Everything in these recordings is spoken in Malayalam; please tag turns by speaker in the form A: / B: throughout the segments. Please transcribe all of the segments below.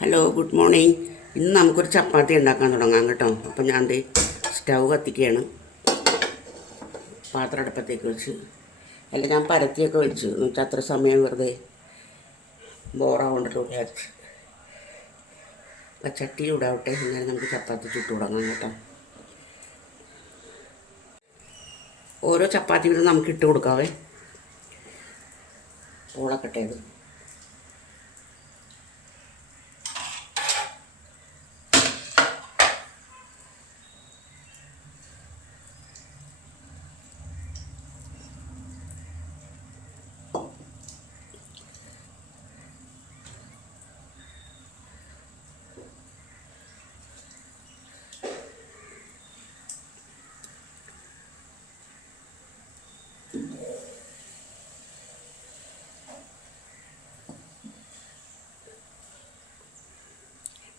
A: ഹലോ ഗുഡ് മോർണിംഗ് ഇന്ന് നമുക്കൊരു ചപ്പാത്തി ഉണ്ടാക്കാൻ തുടങ്ങാം കേട്ടോ. അപ്പം ഞാൻ ദേ സ്റ്റൗ കത്തിക്കുകയാണ്. പാത്രം അടുപ്പത്തേക്ക് വെച്ച്. അല്ല ഞാൻ പരത്തിയൊക്കെ വെച്ചു. എന്നുവെച്ചാൽ അത്ര സമയം വെറുതെ ബോറാവുണ്ടല്ലോ വിചാരിച്ച്. അപ്പം ചട്ടി ചൂടാവട്ടെ. എന്നാലും നമുക്ക് ചപ്പാത്തി ചുട്ടു തുടങ്ങാം കേട്ടോ. ഓരോ ചപ്പാത്തികളും നമുക്ക് ഇട്ട് കൊടുക്കാവേ. ഓളക്കട്ടെ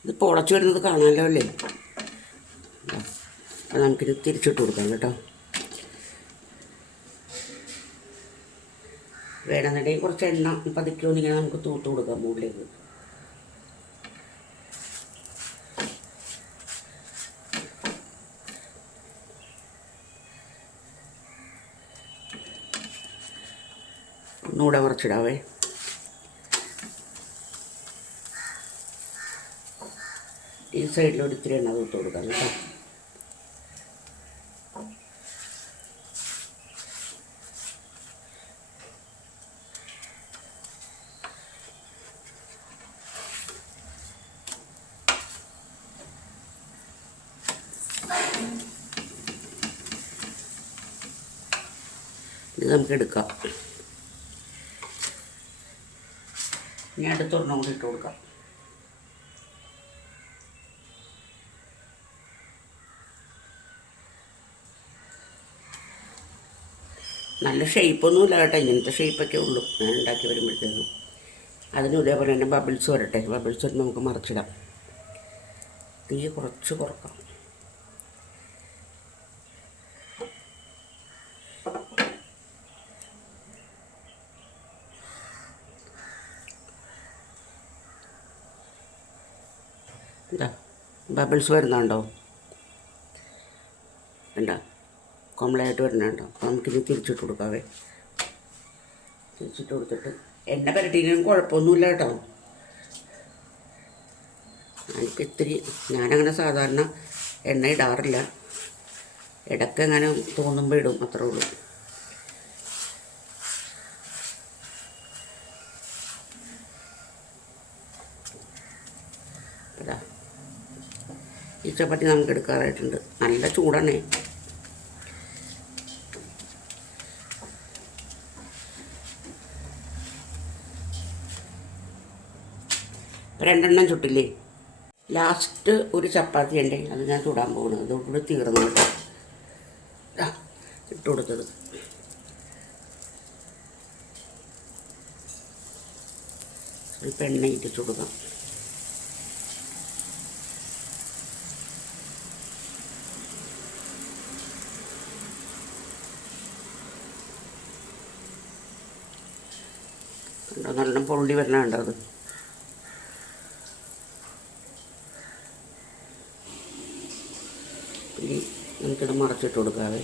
A: ഇത് പൊളച്ചു വരുന്നത് കാണാമല്ലോ അല്ലേ? അത് നമുക്കിത് തിരിച്ചിട്ട് കൊടുക്കാം കേട്ടോ. വേണമെന്നുണ്ടെങ്കിൽ കുറച്ച് എണ്ണ പതുക്കൊന്നിങ്ങനെ നമുക്ക് തൂത്ത് കൊടുക്കാം മുകളിലേക്ക്. ഒന്നുകൂടെ മറച്ചിടാവേ. ഈ സൈഡിലോട്ട് ഇത്തിരി എണ്ണ തൂത്ത് കൊടുക്കാം കേട്ടോ. ഇത് നമുക്ക് എടുക്കാം. ഇനി അടുത്തൊരെണ്ണം കൂടി ഇട്ട് കൊടുക്കാം. നല്ല ഷേപ്പൊന്നുമില്ല കേട്ടോ ഇങ്ങനത്തെ ഷേപ്പൊക്കെ ഉള്ളൂ. ഞാൻ ഉണ്ടാക്കി വരുമ്പോഴത്തേക്കും അതിനും ഇതേപോലെ തന്നെ ബബിൾസ് വരട്ടെ. ബബിൾസ് വരുന്ന നമുക്ക് മറിച്ചിടാം. തീ കുറച്ച് കുറക്കാം. ബബിൾസ് വരുന്നുണ്ടോ? ഉണ്ടോ കോംപ്ലയായിട്ട് വരുന്നുണ്ട് അപ്പോൾ നമുക്കിത് തിരിച്ചിട്ട് കൊടുക്കാവേ. തിരിച്ചിട്ട് കൊടുത്തിട്ട് എണ്ണ പരട്ടിയിലും കുഴപ്പമൊന്നുമില്ല കേട്ടോ. എനിക്ക് ഇത്തിരി ഞാനങ്ങനെ സാധാരണ എണ്ണ ഇടാറില്ല. ഇടയ്ക്ക് അങ്ങനെ തോന്നുമ്പോൾ ഇടും അത്രേ ഉള്ളൂ. ഈ ചപ്പാത്തി നമുക്ക് എടുക്കാറായിട്ടുണ്ട്. നല്ല ചൂടാണേ. രണ്ടെണ്ണം ചുട്ടില്ലേ? ലാസ്റ്റ് ഒരു ചപ്പാത്തി ഉണ്ട് അത് ഞാൻ ചൂടാൻ പോകുന്നത് അതോടുകൂടി തീർന്നു ഇട്ട് കൊടുത്തത്. ഇപ്പം എണ്ണ ഇട്ടിട്ട് കൊടുക്കാം. കണ്ടോ? നല്ല പൊള്ളി വരണ കണ്ടോ അത്? ഇനി നമുക്കിത് മറച്ചിട്ട് കൊടുക്കാവേ.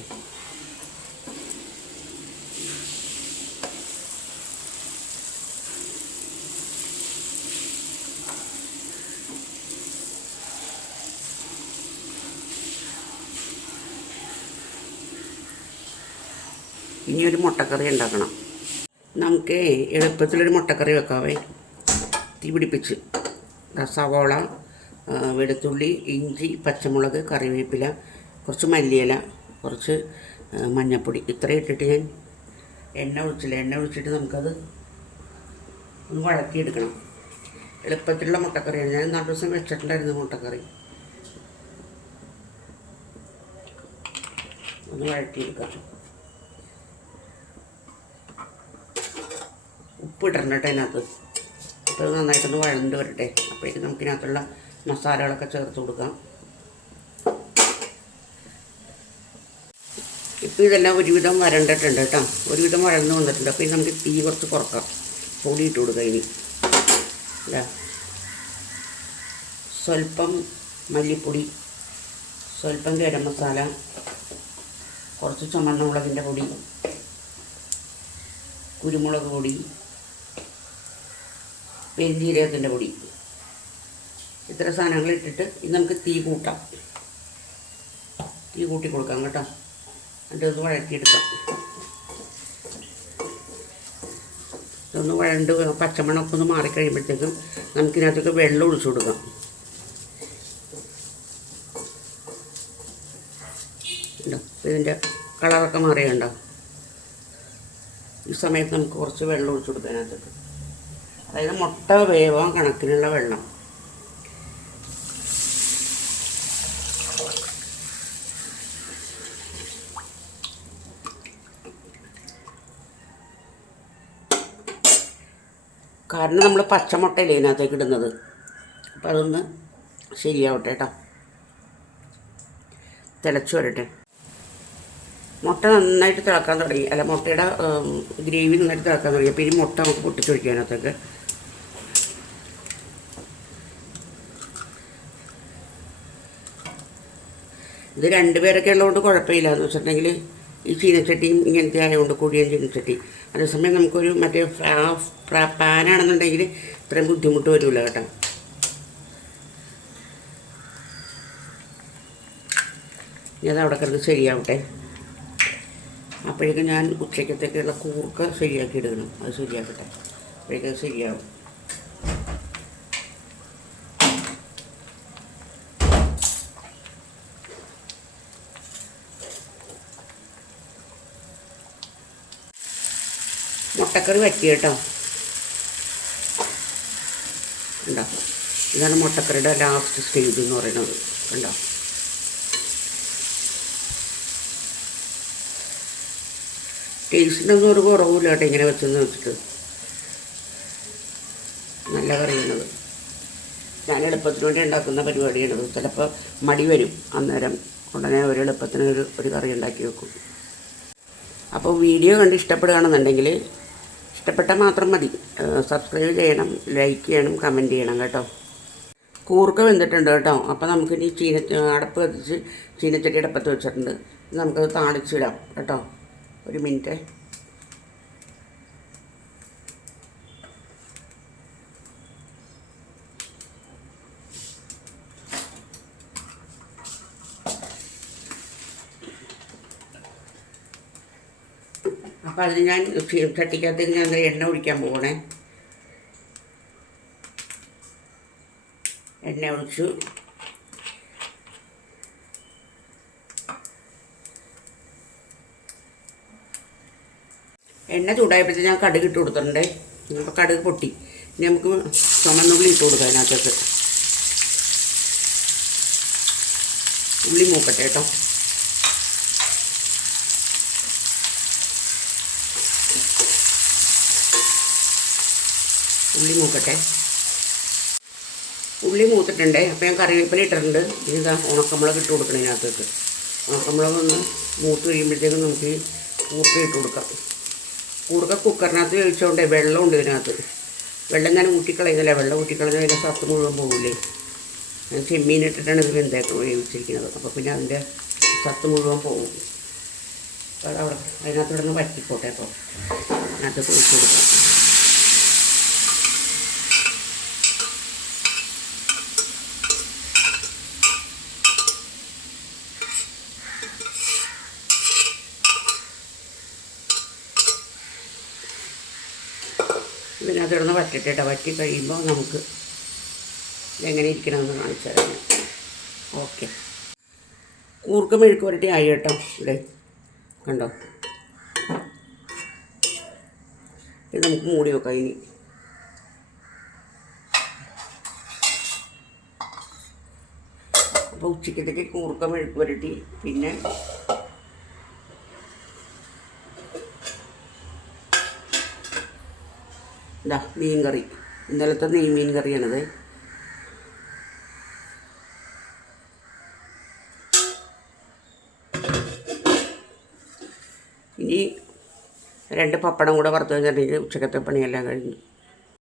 A: ഇനി ഒരു മുട്ടക്കറി ഉണ്ടാക്കണം. നമുക്ക് എളുപ്പത്തിലൊരു മുട്ടക്കറി വെക്കാവേ. തീ പിടിപ്പിച്ച്. സവോള വെളുത്തുള്ളി ഇഞ്ചി പച്ചമുളക് കറിവേപ്പില കുറച്ച് മല്ലിയില കുറച്ച് മഞ്ഞൾപ്പൊടി ഇത്രയും ഇട്ടിട്ട് ഞാൻ എണ്ണ ഒഴിച്ചില്ല. എണ്ണ ഒഴിച്ചിട്ട് നമുക്കത് ഒന്ന് വഴക്കിയെടുക്കണം എളുപ്പത്തിലുള്ള മുട്ടക്കറിയാണ്. ഞാൻ നാല് ദിവസം വെച്ചിട്ടുണ്ടായിരുന്നു മുട്ടക്കറി. ഒന്ന് വഴറ്റിയെടുക്കാം. ഉപ്പ് ഇടണം കേട്ടോ അതിനകത്ത്. അപ്പോൾ നന്നായിട്ടൊന്ന് വഴണ്ട് വരട്ടെ. അപ്പോഴേക്കും നമുക്കിനകത്തുള്ള മസാലകളൊക്കെ ചേർത്ത് കൊടുക്കാം. ഇതെല്ലാം ഒരുവിധം വരണ്ടിട്ടുണ്ട് കേട്ടോ. ഒരുവിധം വഴന്ന് വന്നിട്ടുണ്ട്. അപ്പോൾ ഇനി നമുക്ക് തീ കുറച്ച് കുറക്കാം. പൊടി ഇട്ട് കൊടുക്കുക ഇനി. അല്ല സ്വല്പം മല്ലിപ്പൊടി സ്വല്പം ഗരം മസാല കുറച്ച് ചുമന്ന മുളകിന്റെ പൊടി കുരുമുളക് പൊടി പെരുജീരകത്തിന്റെ പൊടി. ഇത്ര സാധനങ്ങൾ ഇട്ടിട്ട് ഇത് നമുക്ക് തീ കൂട്ടാം. തീ കൂട്ടി കൊടുക്കാം കേട്ടോ. എന്നിട്ട് ഒന്ന് വഴറ്റിയെടുക്കാം. ഇതൊന്ന് വഴണ്ട് പച്ചമണമൊക്കെ ഒന്ന് മാറിക്കഴിയുമ്പോഴത്തേക്കും നമുക്കിതിനകത്തേക്ക് വെള്ളം ഒഴിച്ചു കൊടുക്കാം. ഇതിന്റെ കളറൊക്കെ മാറിയുണ്ടോ ഈ സമയത്ത് നമുക്ക് കുറച്ച് വെള്ളം ഒഴിച്ചു കൊടുക്കാം അതായത് മുട്ട വേവാൻ കണക്കിനുള്ള വെള്ളം. കാരണം നമ്മൾ പച്ചമുട്ടയില്ലേ ഇതിനകത്തേക്ക് ഇടുന്നത്. അപ്പം അതൊന്ന് ശരിയാവട്ടെ കേട്ടോ. തിളച്ചു വരട്ടെ. മുട്ട നന്നായിട്ട് തിളക്കാൻ തുടങ്ങി. അല്ല മുട്ടയുടെ ഗ്രേവി നന്നായിട്ട് തിളക്കാൻ തുടങ്ങി. അപ്പോൾ ഇനി മുട്ട നമുക്ക് പൊട്ടിച്ചൊഴിക്കാം അതിനകത്തേക്ക്. ഇത് രണ്ടുപേരൊക്കെ ഉള്ളതുകൊണ്ട് കുഴപ്പമില്ല എന്ന് വെച്ചിട്ടുണ്ടെങ്കിൽ ഈ ചീനച്ചട്ടിയും ഇങ്ങനത്തെ ആയതുകൊണ്ട് കുഴിയൻ ചീനച്ചട്ടി അതേസമയം നമുക്കൊരു മറ്റേ പാനാണെന്നുണ്ടെങ്കിൽ ഇത്രയും ബുദ്ധിമുട്ട് വരില്ല കേട്ടോ. അത് അവിടെ കിടന്ന് ശരിയാവട്ടെ. അപ്പോഴേക്കും ഞാൻ ഉച്ചക്കത്തേക്കുള്ള കൂർക്ക ശരിയാക്കി എടുക്കണം. അത് ശരിയാക്കട്ടെ. അപ്പോഴേക്കും ശരിയാവും. മുട്ടക്കറി വറ്റി കേട്ടോ ഉണ്ടോ ഇതാണ് മുട്ടക്കറിയുടെ ലാസ്റ്റ് സ്റ്റേജ് എന്ന് പറയുന്നത്. ഉണ്ടോ ടേസ്റ്റിനൊന്നും ഒരു കുറവില്ല കേട്ടോ ഇങ്ങനെ വെച്ചെന്ന് വെച്ചിട്ട്. നല്ല കറിയാണത്. ഞാൻ എളുപ്പത്തിന് വേണ്ടി ഉണ്ടാക്കുന്ന പരിപാടിയാണത്. ചിലപ്പോൾ മടി വരും അന്നേരം. ഉടനെ ഒരു എളുപ്പത്തിന് ഒരു ഒരു കറി ഉണ്ടാക്കി വെക്കും. അപ്പോൾ വീഡിയോ കണ്ട് ഇഷ്ടപ്പെടുകയാണെന്നുണ്ടെങ്കിൽ ഇഷ്ടപ്പെട്ടാൽ മാത്രം മതി. സബ്സ്ക്രൈബ് ചെയ്യണം ലൈക്ക് ചെയ്യണം കമന്റ് ചെയ്യണം കേട്ടോ. കൂർക്ക വെന്തിട്ടുണ്ട് കേട്ടോ. അപ്പോൾ നമുക്കിനി ചീന അടപ്പ് കത്തിച്ച് ചീനച്ചട്ടി അടപ്പത്ത് വെച്ചിട്ടുണ്ട്. നമുക്കത് താളിച്ചിടാം കേട്ടോ. ഒരു മിനിറ്റ് അപ്പോൾ അതിന് ഞാൻ തട്ടിക്കകത്ത് ഞാൻ എണ്ണ ഒഴിക്കാൻ പോകണേ എണ്ണ ഒഴിച്ചു. എണ്ണ ചൂടായപ്പോഴത്തേക്ക് ഞാൻ കടുക് ഇട്ട് കൊടുത്തിട്ടുണ്ടേ. അപ്പോൾ കടുക് പൊട്ടി. ഇനി നമുക്ക് ചുമന്നുള്ളി ഇട്ട് കൊടുക്കാം അതിനകത്തേക്ക്. ഉള്ളി മൂക്കട്ടെ കേട്ടോ. ഉള്ളി മൂക്കട്ടെ. ഉള്ളി മൂത്തിട്ടുണ്ട്. അപ്പോൾ ഞാൻ കറിവേപ്പില ഇട്ടിട്ടുണ്ട്. ഇനി ഇതാ ഉണക്കമുളക് ഇട്ട് കൊടുക്കണം ഇതിനകത്തേക്ക്. ഉണക്കമുളക് ഒന്ന് മൂത്ത് കഴിയുമ്പോഴത്തേക്കും നമുക്ക് കൂർക്ക ഇട്ട് കൊടുക്കാം. കൂർക്ക കുക്കറിനകത്ത് വേവിച്ചുകൊണ്ട് വെള്ളമുണ്ട് ഇതിനകത്ത്. വെള്ളം ഞാൻ ഊറ്റിക്കളയുന്നില്ല വെള്ളം ഊറ്റിക്കളഞ്ഞാൽ അതിന്റെ സത്ത് മുഴുവൻ പോകില്ലേ ഞാൻ ചെമ്മീൻ ഇട്ടിട്ടാണ് ഇത് വെന്തേക്ക് അപ്പോൾ പിന്നെ അതിന്റെ സത്ത് മുഴുവൻ പോകും അവിടെ അതിനകത്ത് ഇവിടെ അപ്പോൾ അതിനകത്ത് കുഴിച്ച് കൊടുക്കാം. ഇതിനകത്ത് ഇടുന്ന വറ്റിട്ടിട്ട് വറ്റി കഴിയുമ്പോൾ നമുക്ക് ഇതെങ്ങനെ ഇരിക്കണമെന്ന് കാണിച്ചു തരാം ഓക്കെ. കൂർക്ക മെഴുക്ക് പുരട്ടി ആയി കേട്ടോ ഇവിടെ. കണ്ടോ? ഇത് നമുക്ക് മൂടി വെക്കാം ഇനി. അപ്പോൾ ഉച്ചക്കത്തേക്ക് കൂർക്ക മെഴുക്ക് പുരട്ടി പിന്നെ ഇതാ മീൻ കറി ഇന്നലത്തെ നെയ് മീൻ കറിയാണത് ഇനി രണ്ട് പപ്പടം കൂടെ വറുത്ത് കഴിഞ്ഞിട്ടുണ്ടെങ്കിൽ ഉച്ചക്കത്തെ പണിയെല്ലാം കഴിഞ്ഞു.